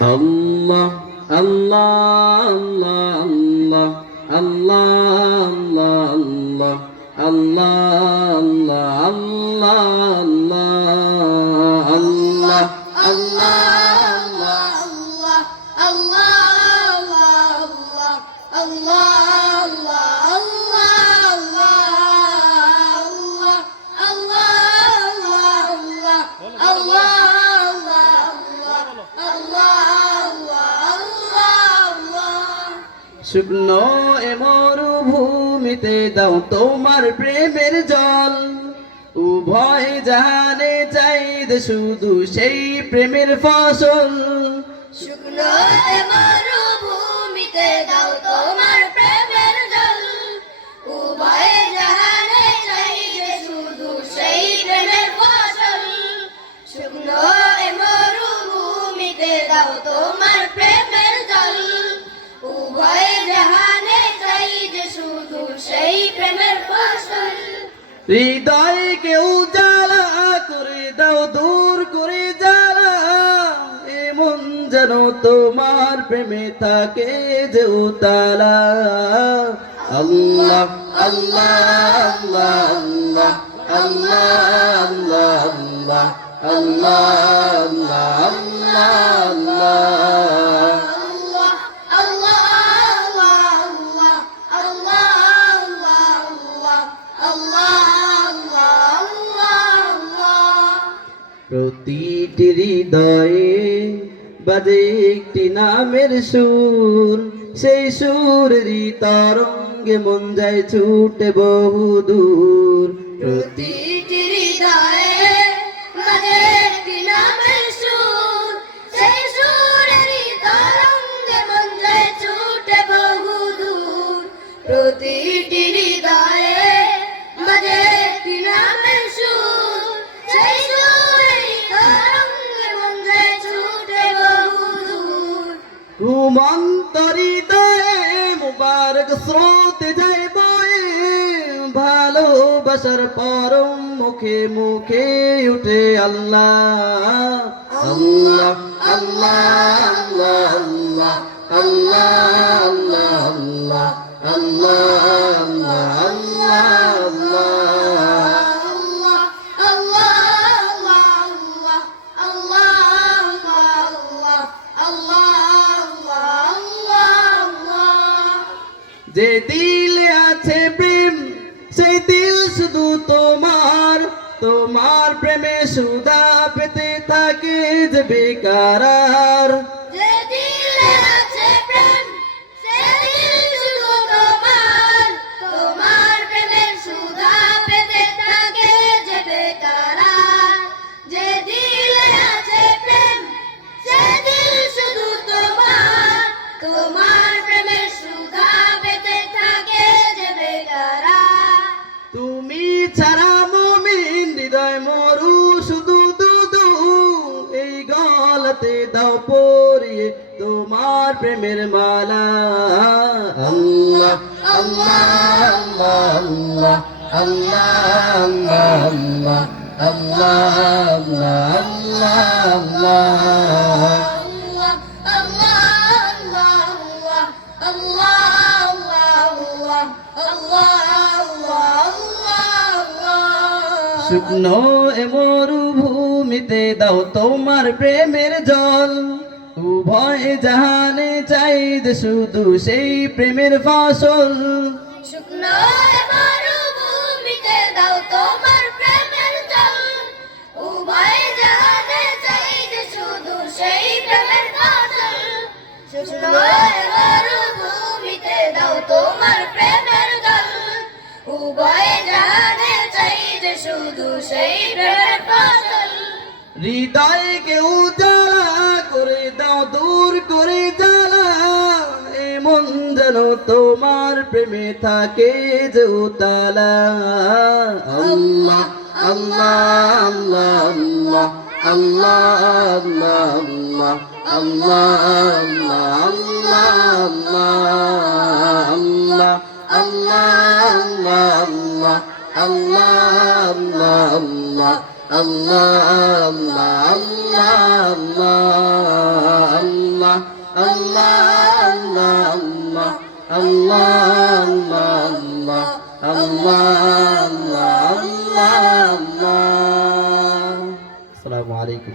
আল্লাহ আল্লাহ আল্লাহ আল্লাহ আল্লাহ আল্লাহ আল্লাহ আল্লাহ শুকনো এ মরুভূমিতে দাও তোমার প্রেমের জল উভয় জাহানে চাইদে শুধু সেই প্রেমের ফসল শুকনো এ মরুভূমিতে দাও তোমার প্রেমের জল উভয় জাহানে চাইদে শুধু সেই প্রেমের ফসল শুকনো এ মরুভূমিতে দাও তোমার প্রেমের জল উভয় জাহানে চাইদে শুধু সেই প্রেমের ফসল হৃদয়কে উজালা করে দাও দূর করে জ্বালা এমন যেন তোমার প্রেমে থাকে যে উতালা আল্লাহ আল্লাহ আল্লাহ আল্লাহ আল্লাহ আল্লাহ আল্লাহ প্রতিটি হৃদয়ে বাজে একটি নামের সুর সেই সুরেরই তরঙ্গে মন যায় ছুটে বহুদূর প্রতিটি হৃদয়ে বাজে একটি নামের সুর সেই সুরেরই তরঙ্গে মন যায় ছুটে বহুদূর প্রতিটি হৃদয়ে বাজে একটি নামের সুর সেই সুরেরই তরঙ্গে মন যায় ছুটে বহুদূর ঘুমন্ত হৃদয়ে মুবারক স্রোতে যায় বয়ে ভালোবাসার পরম মুখে মুখে উঠে আল্লাহ আল্লাহ আল্লাহ আল্লাহ আল্লাহ আল্লাহ আল্লাহ যে দিলে আছে প্রেম সেই দিল শুধু তোমার তোমার প্রেমে সুধা পেতে থাকে যে বেকার যে দিলে আছে প্রেম সে দিল শুধু তোমার তোমার প্রেমের সুধা পেতে থাকে যে বেকার যে দিলে আছে প্রেম সে দিল শুধু তোমার তোমার প্রেমের সুধা পেতে থাকে যে বেকার তুমি ছাড়া মুমিন হৃদয় মরু শুধু দুদু এই গলাতে দাও পরিয়ে তোমার প্রেমের মালা আল্লাহ আল্লাহ আল্লাহ আল্লাহ আল্লাহ আল্লাহ শুকনো এ মরুভূমিতে দাও তোমার প্রেমের জল উভয় জাহানে চাইদে শুধু সেই প্রেমের ফসল শুকনো মরুভূমিতে দাও তোমার প্রেমের জল উভয় জাহানে চাইদে শুধু সেই প্রেমের ফসল শুকনো মরুভূমিতে দাও তোমার প্রেমের জল উভয় জাহানে চাইদে শুধু সেই প্রেমের ফসল হৃদয়কে উজালা করে দাও দূর করে জ্বালা এমন যেন তোমার প্রেমে থাকে যে উতালা আল্লাহ আল্লাহ আল্লাহ আল্লাহ আল্লাহ আল্লাহ আল্লাহ আল্লাহ আল্লাহ আল্লাহ আল্লাহ আল্লাহ আল্লাহ আল্লাহ আল্লাহ। আসসালামু আলাইকুম।